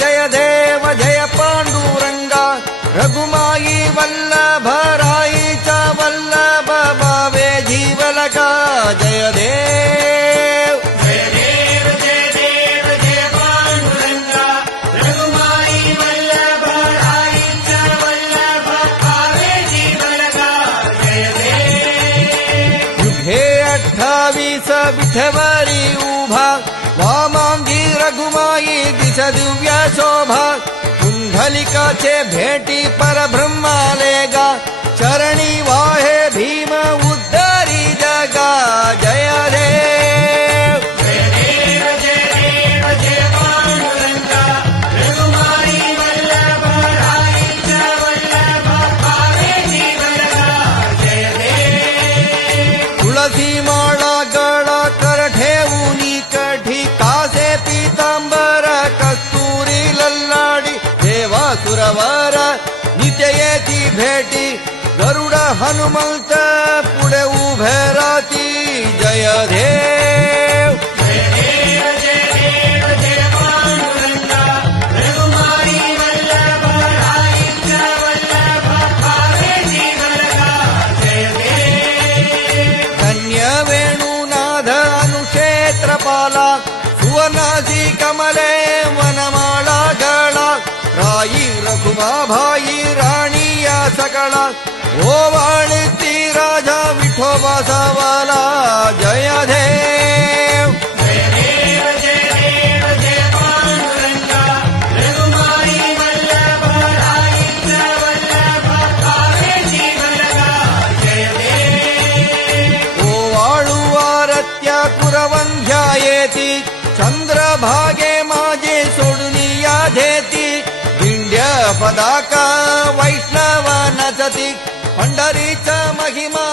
जय देव जय पांडुरंगा रघुमाई वल्लभ राईचा वल्लभ भावे जीवलका जय देव जय देव जय देव जय पांडुरंगा रघुमाई वल्लभ राईचा वल्लभ भावे जीवलका जय देव युगे 28 विठवरी उभा वामांगी रघुमाई दिस दिव्य शोभा कुंडलिकाचे भेटी परब्रह्मालेगा चरणी वाहे भीम उद्धारी जगा जय देव जय देव जय देव जय पांडुरंगा रघुमाई वल्लभ राईचा वल्लभ भावे जीवलका जय देव तुळसी माळा गळा कर ठेवूनी कठी कासे पीतांबर कस्तुरी लल्लाडी देवा सुरवर नित्य येती भेटी गरुड हनुमंत पुढे उभे राहती जय देव जय देव जय देव जय पांडुरंगा रघुमाई वल्लभ राईचा वल्लभ भावे जीवलका जय देव धन्य वेणुनाथ अनुक्षेत्रपाला सुवर्णासी कमले वनमाळा गळा राई रघुमा भाई राणी या सकळा ओवाळती राजा विठोबा सावाला जय देव जय देव जय देव जय पांडुरंगा रघुमाई वल्लभ राईचा वल्लभ भावे जीवलका जय देव ओवाळू आरत्या कुरवंध्या येती चंद्रभागे माझे सोडून या धेती दिंड्य पदाका वैष्णव नचती पंढरीचा महिमा